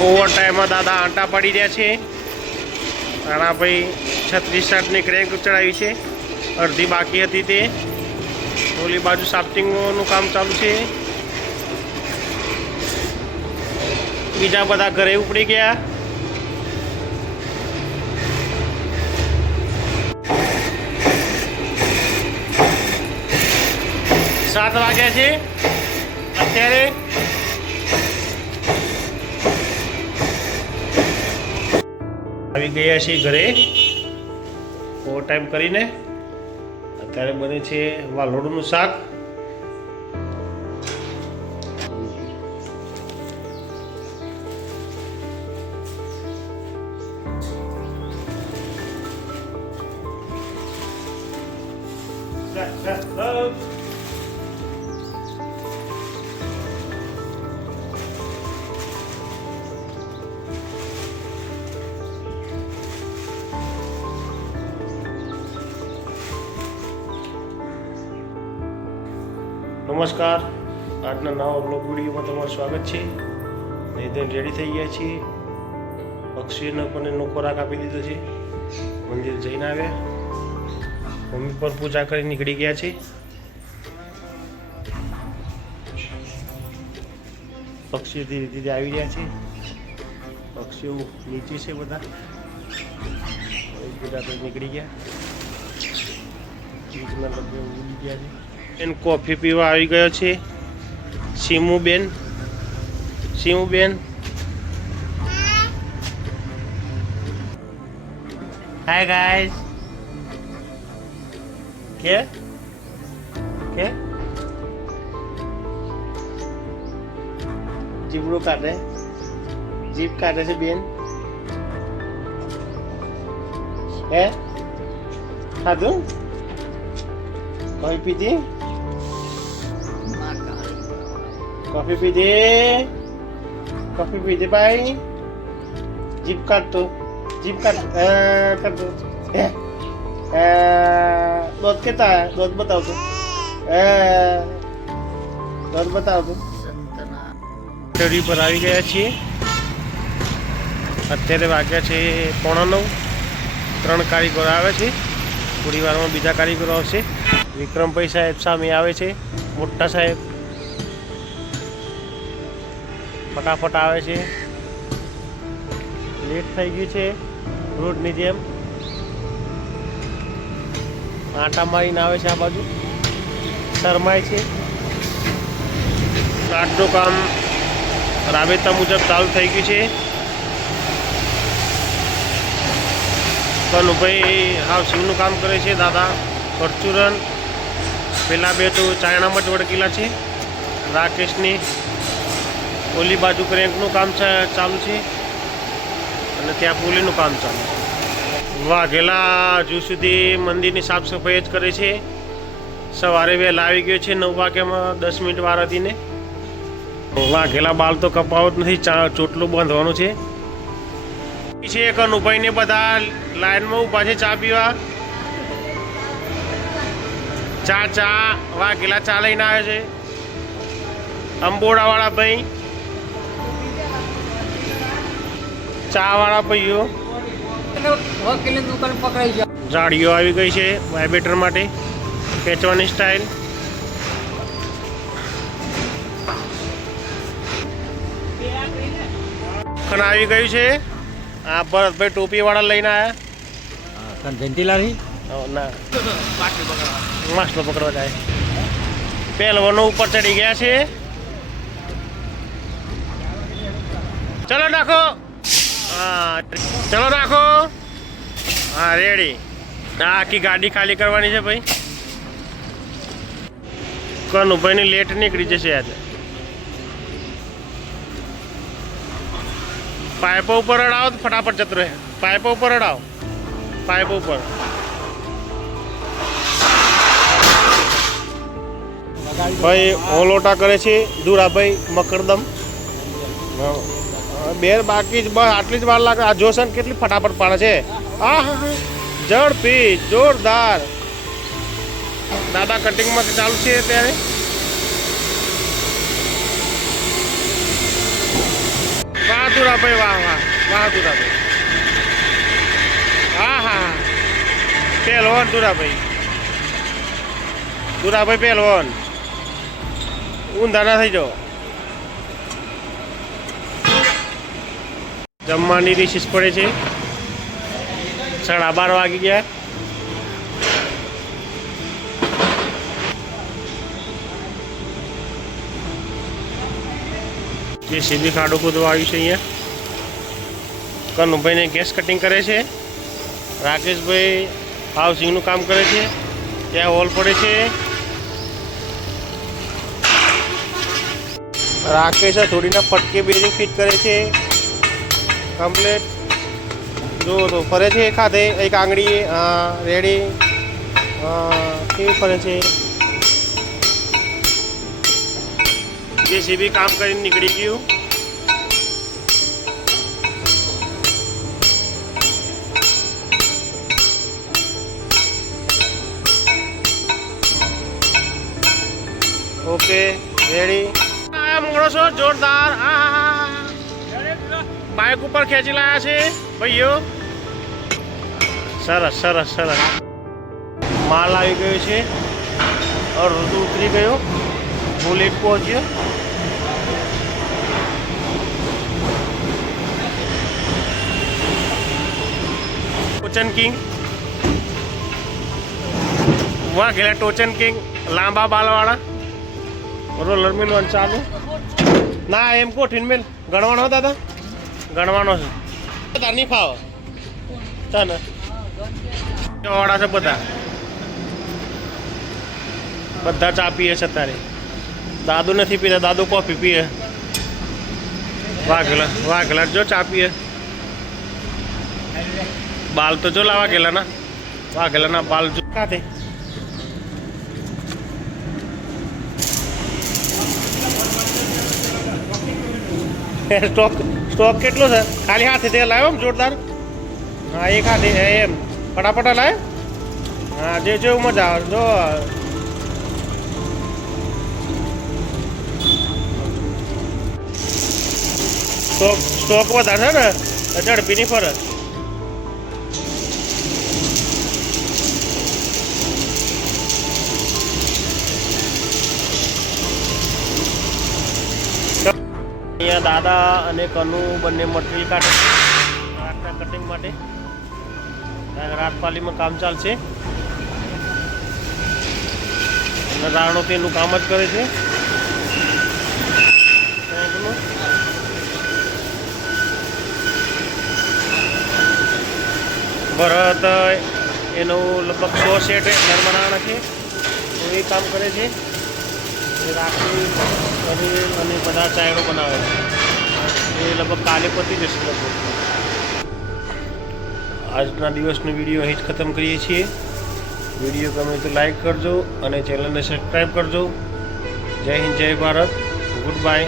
Over ટાઈમમાં દાદા આંટા પડી રહ્યા છે. રાણાભાઈ છત્રીસ સાઠની ક્રેન્ક ચડાવી છે. અડધી બાકી હતી તે. ઓલી બાજુ સાફ્ટિંગનું કામ ચાલુ છે. બીજા બધા ઘરે ઉપડી ગયા. સાત વાગ્યા છે. અત્યારે આવી ગયા છીએ ઘરે. ઓવર ટાઈમ કરીને. અત્યારે બને છે વાલોડનું શાક. નમસ્કાર. આજના નવા બ્લોગ વિડીયોમાં તમારું સ્વાગત છે. નિધન રેડી થઈ ગયા છીએ. પક્ષીઓને પણ એનો ખોરાક આપી દીધો છે. મંદિર જઈને આવ્યા. મમ્મી પર પૂજા કરી નીકળી ગયા છે. પક્ષીઓ ધીરે ધીરે આવી રહ્યા છે. પક્ષીઓ નીચે છે બધા. એકબીજા નીકળી ગયા. બીજના લગ્ન ઉડી ગયા છે. બેન, કોફી પીવા આવી ગયો છે. સીમુબેન સીમુબેન હાય ગાઈસ કે? કે? જીબડું કાઢે. જીભ કાઢે છે, બેન. હે? ખાધું? કોફી પીધી? કોફી પીધી કોફી પીધી ભાઈ જીપ કાઢતો જીપ કાઢતો દોધ કેતા દોધ બતાવતો દોધ બતાવતો સ્ટડી પર આવી ગયા છીએ. અત્યારે વાગ્યા છે પોણા નવ. ત્રણ કારીગરો આવે છે. થોડી વારમાં બીજા કારીગરો આવશે. વિક્રમભાઈ સાહેબ સામે આવે છે. મોટા સાહેબ. ફટાફટ આવે છે. લેટ થઈ ગયું છે રોડની જેમ. આટા મારીને આવે છે આ બાજુ. શરમાય છે. આજનું કામ રાબેતા મુજબ ચાલુ થઈ ગયું છે. કનુભાઈ હાઉસિંગનું કામ કરે છે, દાદા પરચુરન પેલા બે તો ચાયણામાં જ વળકેલા છે. રાકેશની ઓલી બાજુ ક્રેન્કનું કામ ચાલુ છે. અને ત્યાં પુલીનું કામ ચાલુ છે. વાઘેલા હજુ સુધી મંદિરની સાફ સફાઈ જ કરે છે. સવારે વહેલા આવી ગયો છે નવ વાગ્યામાં, દસ મિનિટ વાર હતી ને વાઘેલા બાલ તો કપાવો જ નથી ચોટલું બાંધવાનું છે. છે અનુભાઈને બધા લાઈનમાં ઊભા છે ચા પીવા. ચા ચા વાઘેલા ચા લઈને આવે છે. અંબોડા વાળા ભાઈ. ચા વાળા ભાઈઓ વકીલની દુકાન પકડાઈ જાય જાળીઓ આવી ગઈ છે વાઇબ્રેટર માટે ખેંચવાની સ્ટાઇલ ખન આવી ગયું છે. આ ભરતભાઈ ટોપી વાળા લઈને આવ્યા ધંટીલારી ના. માછલો પકડવા જાય. પહેલવાનો ઉપર ચડી ગયા છે. ચલો નાખો. હા ચલો રાખો. હા રેડી આ આખી ગાડી ખાલી કરવાની છે ભાઈ. કનુભાઈની લેટ નીકળી જશે આજે. પાઇપો ઉપર અડાવો તો ફટાફટ જતું રહે. પાઇપો ઉપર અડાવો. પાઇપો ઉપર. ભાઈ, ઓલોટા કરે છે દુરાભાઈ મકરદમ. હા. બેર બાકી જ બસ આટલી જ વાર લાગે. આ જોશન કેટલી ફટાફટ પાડે છે. હા હા ઝડપી, જોરદાર. દાદા કટિંગમાં ચાલુ છે ત્યારે વાહ દુરાભાઈ વાહ વાહ. વાહ દુરાભાઈ હા હા પહેલવાન દુરાભાઈ દુરાભાઈ પહેલવાન. ઊંધા ના થઈ જાઓ. જમવાની ડિશિસ પડે છે. સાડા બાર વાગી ગયા. જે સીધી ખાડો ખોદવા આવ્યું છે અહીંયા. કનુભાઈને ગેસ કટિંગ કરે છે. રાકેશભાઈ હાઉસિંગનું કામ કરે છે. ત્યાં હોલ પડે છે. રાકેશ થોડીના ફટકે બેરિંગ ફિટ કરે છે. કમ્પ્લેટ જો તો ફરે છે ખાતે એક આંગળી હા રેડી કેવી ફરે છે જેસીબી કામ કરીને નીકળી ગયું ઓકે રેડી આ મોડો છો જોરદાર આ બાઇક ઉપર ખેંચી લાયા છે. ભાઈઓ. સરસ સરસ સરસ. માલ આવી ગયો છે. અડધું ઉતરી ગયો. બુલેટ પહોંચ્યો. ટોચન કિંગ. વાહ ગયેલા ટોચન કિંગ. લાંબા બાલવાળા. રોલર મિલવાનું ચાલુ. ના, એમ કોઠીન મેલ. ગણવાનો દાદા. ગણવાનો છે. તાર નહીં તને વાળા છે બધા. બધા ચા પીએ છે તારે દાદુ નથી પીતા, દાદુ કોફી પીએ. વાઘલા વાઘલા જો ચા પીએ. બાલ તો જો લાવા ગયેલા ના. વાઘેલા ના બાલ જો કાતે સ્ટોક સ્ટોક કેટલો છે? ખાલી હાથે તે લાવ્યો એમ જોરદાર? હા, એક હાથે એમ. ફટાફટ લાવ્યો હા, જે જેવું મજા આવે, જો. સ્ટોક સ્ટોક વધારે છે ને? ઝડપીની નહીં અહીંયા દાદા અને કનુ બંને મટીરિયલ કાઢે રાતના કટિંગ માટે. રાતપાલીમાં કામ ચાલશે અને રાણો તેનું કામ જ કરે છે. ભરત, એનું લગભગ સો સેટ ઘર બનાવવાના છે. તો એ કામ કરે છે. રાખી પનીર અને બધા ચાયરો બનાવે છે. એ લગભગ કાલે પતી જશે લગભગ. આજના દિવસનો વીડિયો અહીં જ ખતમ કરીએ છીએ. વીડિયો ગમે તો લાઈક કરજો અને ચેનલને સબસ્ક્રાઈબ કરજો. જય હિન્દ, જય ભારત. Good bye.